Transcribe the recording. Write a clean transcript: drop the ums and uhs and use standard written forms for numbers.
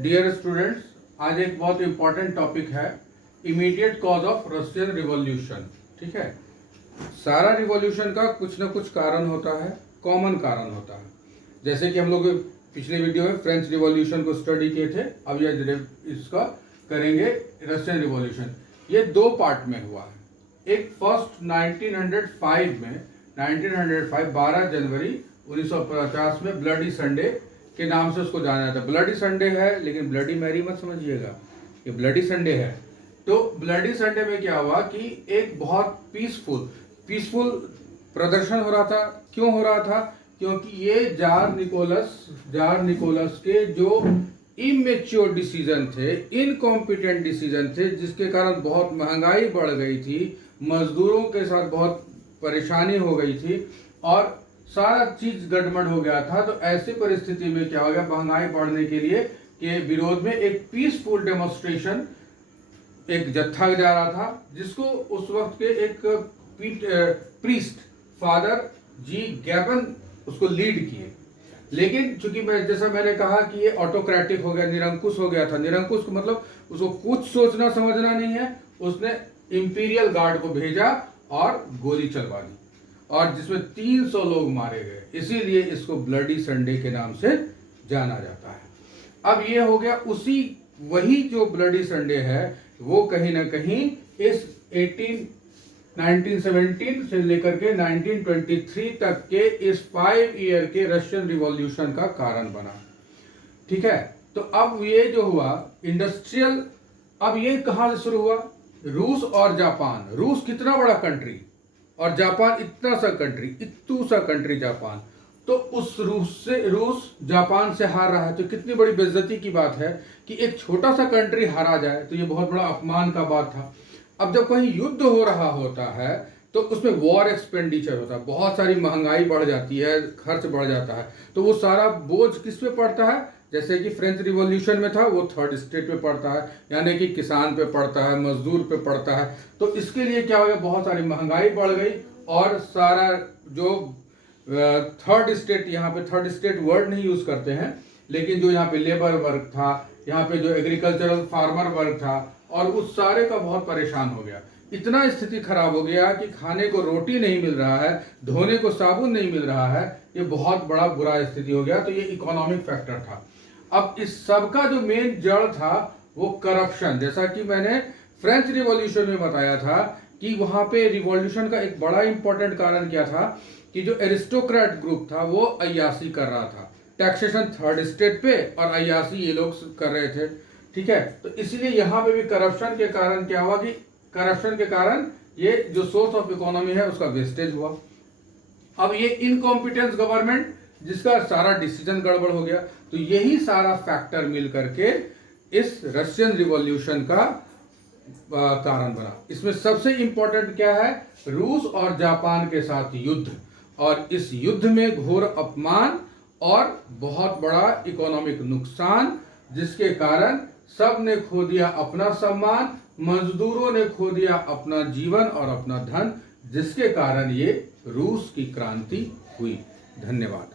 Dear students, आज एक बहुत इंपॉर्टेंट टॉपिक है immediate cause of Russian revolution. ठीक है, सारा रिवॉल्यूशन का कुछ ना कुछ कारण होता है, कॉमन कारण होता है। जैसे कि हम लोग पिछले वीडियो में फ्रेंच रिवॉल्यूशन को स्टडी किए थे, अब ये इसका करेंगे रशियन रिवॉल्यूशन। ये दो पार्ट में हुआ है। एक फर्स्ट 1905 में 12 जनवरी 1950 में ब्लडी संडे के नाम से उसको जाना जाता है। ब्लडी संडे है, लेकिन ब्लडी मैरी मत समझिएगा, ये ब्लडी संडे है। तो ब्लडी संडे में क्या हुआ कि एक बहुत पीसफुल प्रदर्शन हो रहा था। क्यों हो रहा था? क्योंकि ये जार निकोलस के जो इमेच्योर डिसीजन थे, इनकॉम्पिटेंट डिसीजन थे, जिसके कारण बहुत महंगाई बढ़ गई थी, मजदूरों के साथ बहुत परेशानी हो गई थी और सारा चीज गड़बड़ हो गया था। तो ऐसी परिस्थिति में क्या हो गया, महंगाई बढ़ने के लिए के विरोध में एक पीसफुल डेमोन्स्ट्रेशन, एक जत्था जा रहा था, जिसको उस वक्त के एक प्रीस्ट फादर जी गैबन उसको लीड किए। लेकिन चूंकि जैसा मैंने कहा कि ये ऑटोक्रेटिक हो गया, निरंकुश हो गया था। निरंकुश को मतलब उसको कुछ सोचना समझना नहीं है, उसने इंपीरियल गार्ड को भेजा और गोली चलवा दी, और जिसमें 300 लोग मारे गए। इसीलिए इसको ब्लडी संडे के नाम से जाना जाता है। अब ये हो गया वही जो ब्लडी संडे है, वो कहीं ना कहीं इस 1917 से लेकर के 1923 तक के इस 5 ईयर के रशियन रिवॉल्यूशन का कारण बना। ठीक है, तो अब ये जो हुआ इंडस्ट्रियल, अब ये कहां से शुरू हुआ? रूस और जापान। रूस कितना बड़ा कंट्री और जापान इतना सा कंट्री, इतू सा कंट्री जापान। तो उस रूस जापान से हार रहा है, तो कितनी बड़ी बेइज्जती की बात है कि एक छोटा सा कंट्री हारा जाए, तो ये बहुत बड़ा अपमान का बात था। अब जब कहीं युद्ध हो रहा होता है तो उसमें वॉर एक्सपेंडिचर होता है, बहुत सारी महंगाई बढ़ जाती है, खर्च बढ़ जाता है। तो वो सारा बोझ किस पे पड़ता है? जैसे कि फ्रेंच रिवॉल्यूशन में था, वो थर्ड स्टेट पे पड़ता है, यानी कि किसान पे पड़ता है, मजदूर पे पड़ता है। तो इसके लिए क्या हो गया, बहुत सारी महंगाई बढ़ गई और सारा जो थर्ड स्टेट, यहाँ पे थर्ड स्टेट वर्ड नहीं यूज करते हैं, लेकिन जो यहाँ पे लेबर वर्ग था, यहाँ पे जो एग्रीकल्चरल फार्मर वर्ग था, और उस सारे का बहुत परेशान हो गया। इतना स्थिति खराब हो गया कि खाने को रोटी नहीं मिल रहा है, धोने को साबुन नहीं मिल रहा है। ये बहुत बड़ा बुरा स्थिति हो गया। तो ये इकोनॉमिक फैक्टर था। अब इस सब का जो मेन जड़ था वो करप्शन। जैसा कि मैंने फ्रेंच रिवॉल्यूशन में बताया था कि वहां पे रिवॉल्यूशन का एक बड़ा इंपॉर्टेंट कारण क्या था कि जो एरिस्टोक्रेट ग्रुप था वो अय्याशी कर रहा था, टैक्सेशन थर्ड स्टेट पे, और अय्याशी ये लोग कर रहे थे। ठीक है, तो इसलिए यहाँ पे भी करप्शन के कारण क्या हुआ कि करप्शन के कारण ये जो सोर्स ऑफ इकोनॉमी है उसका वेस्टेज हुआ। अब ये इनकॉम्पिटेंस गवर्नमेंट, जिसका सारा डिसीजन गड़बड़ हो गया। तो यही सारा फैक्टर मिल करके इस रशियन रिवॉल्यूशन का कारण बना। इसमें सबसे इंपॉर्टेंट क्या है? रूस और जापान के साथ युद्ध, और इस युद्ध में घोर अपमान और बहुत बड़ा इकोनॉमिक नुकसान, जिसके कारण सब ने खो दिया अपना सम्मान, मजदूरों ने खो दिया अपना जीवन और अपना धन, जिसके कारण ये रूस की क्रांति हुई। धन्यवाद।